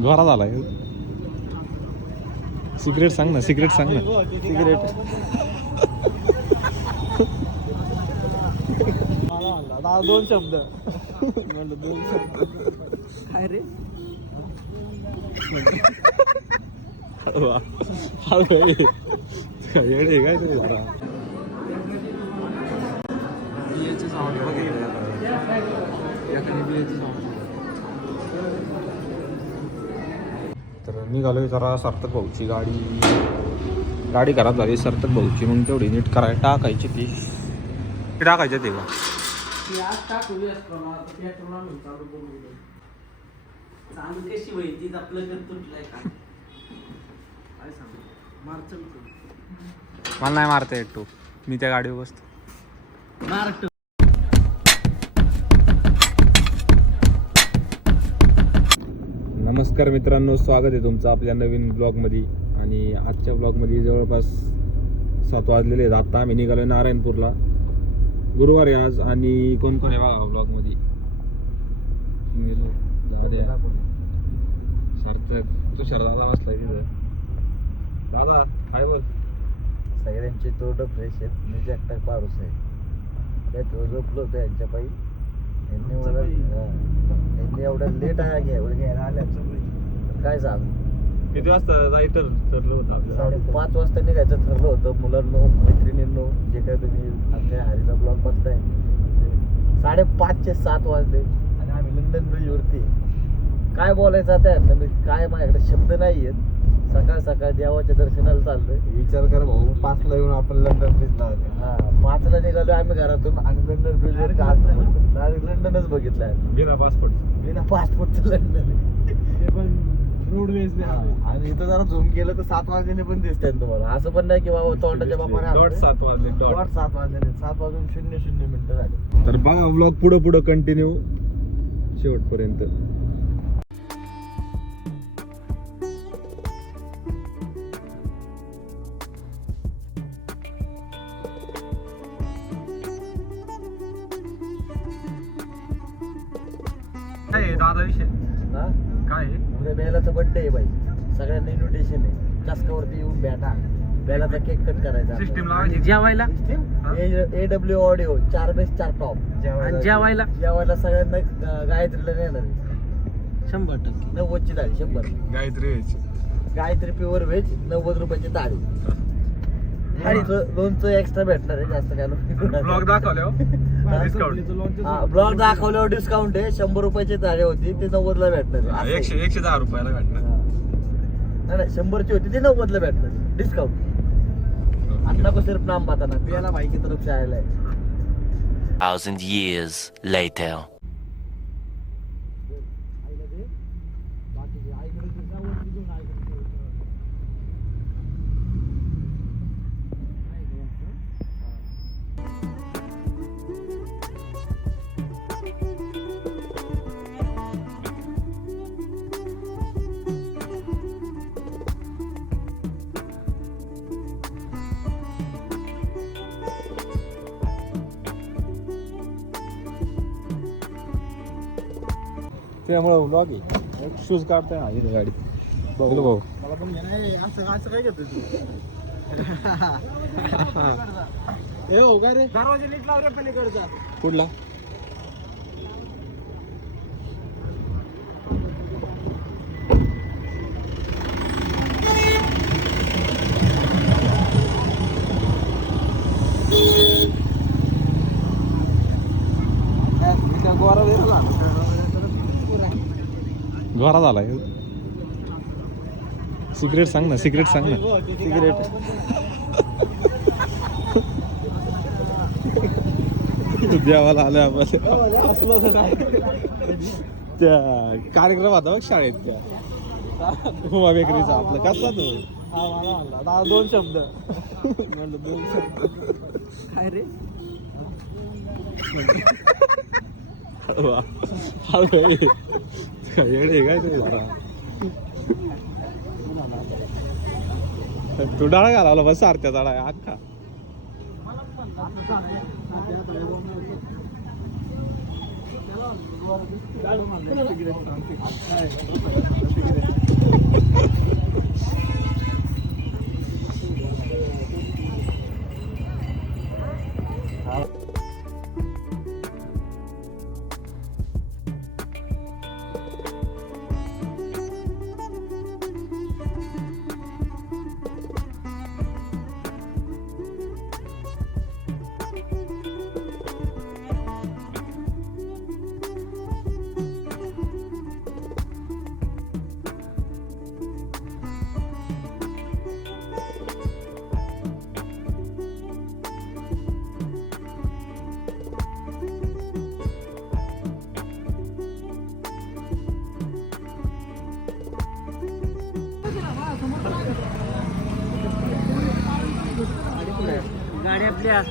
घोरा झालाय. सिक्रेट सांग ना, सिक्रेट सांग ना. सिगरेट दोन शब्द म्हणलं, दोन शब्द काय रे. येडे काय तरी जरा. तर निघालोय जरा सार्थक भाऊची गाडी खराब झाली सार्थक भाऊची, मग तेवढी नीट करायला टाकायची ती टाकायचं ते का मला नाही मारता येत तू, मी त्या गाडीवर बसतो. नमस्कार मित्रांनो, स्वागत आहे तुमचं आपल्या नवीन ब्लॉगमध्ये. आणि आजच्या ब्लॉगमध्ये जवळपास 7 वाजलेले आहेत. आता आम्ही निघालो नारायणपूरला. गुरुवार आहे आज. आणि कोण कोण आहे बघा ब्लॉगमध्ये. सार्थक तुषार दादा बसलाय तिथं. दादा काय बोल. सगळ्यांचे तोंड फ्रेश आहेत, म्हणजे एकटा पारूस आहे. त्यात झोपलो होतो यांच्या पायी. यांनी एवढं लेट आहे घ्यायला आल्याचं काय सांग. किती वाजता जायचं ठरलं होतं आपलं? 5:30 वाजता निघायचं ठरलं होतं. मुलांनो, मैत्रिणींनो, जे काय तुम्ही आमच्या हरीचा ब्लॉग बघताय, 5:30 ते 7 वाजले आणि आम्ही लंडन ब्रिजवरती. काय बोलायचं आता, काय माझ्याकडे शब्द नाही आहेत. सकाळ सकाळ देवाच्या दर्शनाला चाललोय. विचार कर भाऊ, 5ला येऊन आपण लंडन ब्रिजला आलो. हा, 5ला निघालो आम्ही घरातून आणि लंडन ब्रिजवर डायरेक्ट लंडनच बघितलं आहे. बिना पासपोर्टचं लंडन. ते पण रोडवेज आणि इथं जरा झूम केलं तर 7 वाजल्याने पण दिसतंय तुम्हाला. असं पण नाही की बाबा तोंडाच्या बापाने 7 वाजले. 7 वाजले. 7 वाजून 00 झाले. तर बघा ब्लॉग पुढं कंटिन्यू शेवटपर्यंत. काय दादा विषय हा, काय उद्या बेलाचा बर्थडे आहे बाई. सगळ्यांना इन्व्हिटेशन आहे. चस्कावरती येऊन भेटा. बेलाचा केक कट करायचा. सिस्टीम लावायची. जेवायला AW ऑडिओ 4 बेस 4 टॉप. जेवायला सगळ्यांना गायत्रीला नेणार आहे. 100% 90ची थाळी. 100 गायत्री व्हायची. गायत्री प्युअर व्हेज 90 रुपयाची थाळी. लोणचं एक्स्ट्रा भेटणार आहे. जास्त काय ब्लॉग दाखवल्यावर डिस्काउंट. ब्लॉग दाखवल्यावर डिस्काउंट आहे. 100 रुपयाची थाळी होती ती 90ला भेटणार आहे. 110 रुपयाला भेटणार. नाही 100ची होती ती 90ला भेटणार डिस्काउंट. अन्ना को सिर्फ नाम बताना. पियाला भाई की तरफ से आया है. 1,000 years later. त्यामुळे ब्लॉग आहे. शूज काढताय ना इथे गाडीत. बघलो भाऊ. मला पण असं काय घेतो तू. ए हो काय रे, दरवाजा नीट लाव रे पलीकडचा. कुठला? घोरा झालाय. सिक्रेट सांग ना, सिक्रेट सांग ना. सिगरेट देवाला आलं आपण. असलं काय. त्या कार्यक्रम होता बघ शाळेत, त्या हुमा बेकरीचा. आपला कसला तो. 2 शब्द म्हणलं, 2 शब्द काय रे. येडे काय तरी जरा. तू डाळा घालावला बस सारख्या झाडा अख्खा. गाडी आपल्या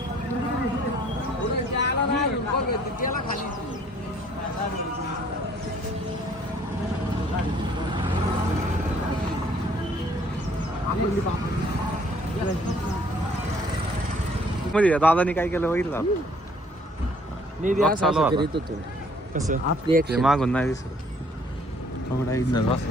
मध्ये दादानी काय केलं बघितलं मी बी Vlog असं चालू असं आता. करीत होतो कसं आपली ते action. मागून नाही दिसत थोडा इथनं बस.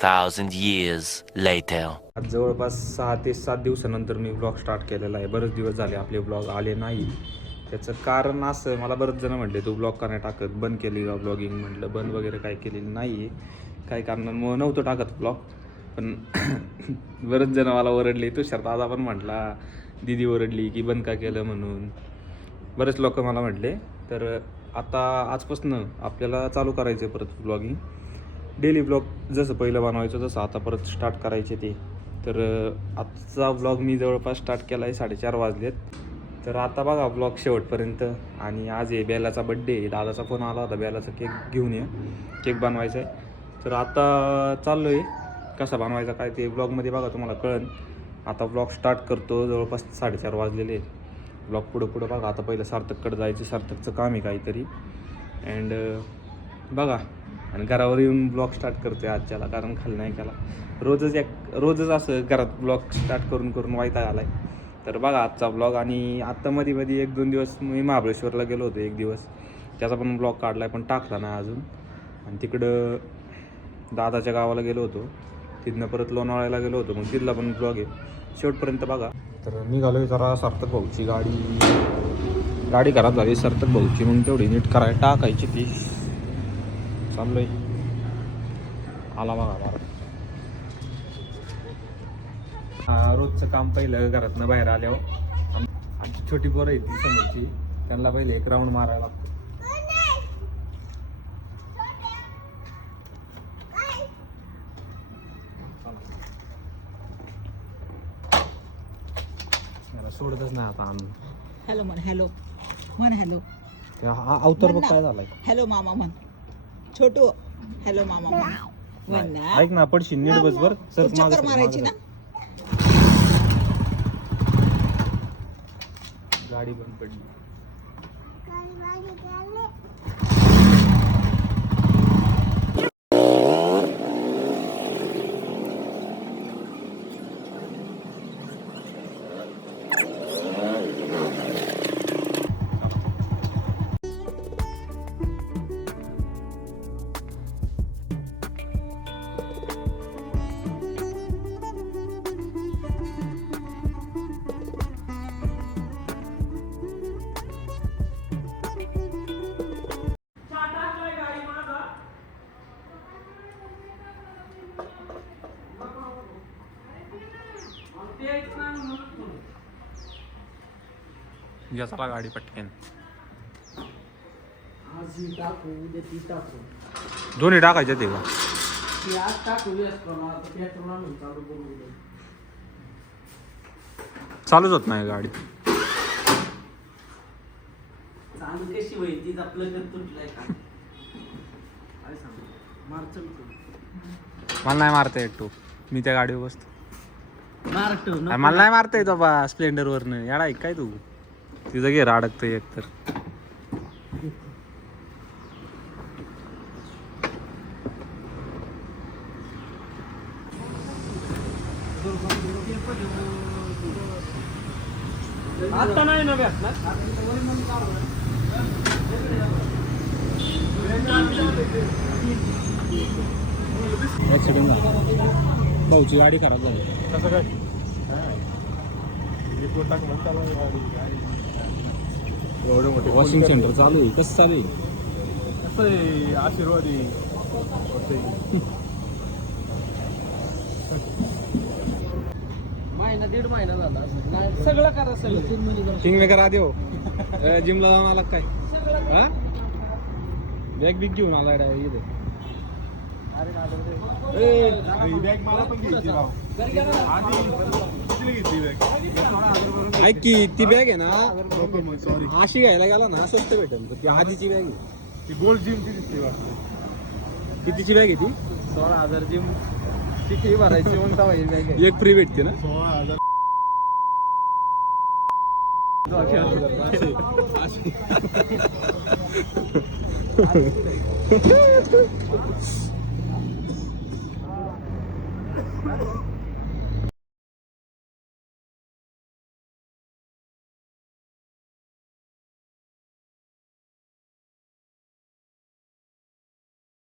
Thousand years later. आज जवळपास 6 ते 7 दिवसानंतर मी ब्लॉग स्टार्ट केलेला आहे. बरेच दिवस झाले आपले ब्लॉग आले नाही. त्याचं कारण असं, मला बरेच जण म्हटले तू ब्लॉग का नाही टाकत, बंद केली का ब्लॉगिंग. म्हटलं बंद वगैरे काय केलेली नाही आहे, काही कारणांमुळे नव्हतं टाकत ब्लॉग. पण बरेच जण मला ओरडले, तुषार दादा पण म्हटला, दीदी ओरडली की बंद का केलं म्हणून. बरेच लोक मला म्हटले. तर आता आजपासून आपल्याला चालू करायचं परत ब्लॉगिंग. डेली ब्लॉग जसं पहिलं बनवायचं तसं आता परत स्टार्ट करायचे ते. तर आजचा ब्लॉग मी जवळपास स्टार्ट केला आहे 4:30 वाजलेत. तर आता बघा ब्लॉग शेवटपर्यंत. आणि आज आहे बेलाचा बड्डे. दादाचा फोन आला होता, बेलाचा केक घेऊन ये, केक बनवायचा आहे. तर आता चाललो आहे, कसा बनवायचा काय ते ब्लॉगमध्ये बघा, तुम्हाला कळेल. आता ब्लॉग स्टार्ट करतो. जवळपास 4:30 वाजलेले. ब्लॉग पुढं बघा. आता पहिलं सार्थककडे जायचं, सार्थकचं काम आहे काहीतरी. अँड बघा. आणि घरावर येऊन ब्लॉग स्टार्ट करतो आहे आजच्याला, कारण खाली नाही केला. रोजच असं घरात ब्लॉग स्टार्ट करून वैताग आला आहे. तर बघा आजचा ब्लॉग. आणि आत्ता मध्ये 1-2 दिवस मी महाबळेश्वरला गेलो होतो, 1 दिवस. त्याचा पण ब्लॉग काढला आहे, पण टाकला नाही अजून. आणि तिकडं दादाच्या गावाला गेलो होतो, तिथनं परत लोणावळ्याला गेलो होतो, मग तिथला पण ब्लॉग आहे. शेवटपर्यंत बघा. तर निघालो आहे जरा सार्थक भाऊची गाडी खराब झाली सार्थक भाऊची, मग तेवढी नीट करायला टाकायची ती. चाललो आहे. आला बघा रोजचं काम पहिलं घरातनं बाहेर आल्यावर. आमची छोटी पोरं आहे ती समोरची, त्यांना पहिले एक राऊंड मारायला लागतो. सोडतच नाही आता आणून. हॅलो म्हण, हॅलो म्हण, हॅलो. अवतार बघ काय झालाय. हॅलो मामा म्हण, छोटू. हॅलो मामा म्हण. म्हण ना. ऐक ना, पडशी नीट बस बर. तू चक्कर मारायची ना. गाडी बंद पडली. चला गाडी पटकेन. आज ही टाकू, उद्या ती टाकू. दोन्ही टाकायचे ते का? ती आज टाकू, प्रमाण आता पेट्रोल आणून चालू करू उद्या. चालूच होत नाही गाडी. चालू कशी होईल, तीच आपलं घर तुटलंय का काय सांग. मारचं मला नाही मारता येत तू, मी त्या गाडीवर बसतो. मारतो मला नाही मारता येत बाबा स्प्लेंडर वरनं. याडा ऐक काय तू, तिचं घेर अडकतं एक तर. आता नाही ना भेटणार ऍक्सिडेंट झाला भाऊची गाडी खराब झाली कसं काय एवढे मोठे वॉशिंग सेंटर चालू आहे कसं चालू आहे कसं आहे आशीर्वादी महिना दीड महिना झाला असं. सगळं करा सगळं किंग मेकर आधी हो जिमला जाऊन आला काय हा बॅग बिग घेऊन आला इथे बॅग मला पण घ्यायची राव आधी कितीला घेतली बॅग ऐक की ती बॅग आहे ना नको मग सॉरी अशी घ्यायला गेला ना स्वस्त भेटेल ती आधीची बॅग आहे ती गोल्ड जिमची दिसते वाटतं कितीची बॅग आहे ती 16,000 जिम ची फी भरायची मग तेव्हा ही बॅग आहे एक फ्री भेटते ना 16,000 अशी.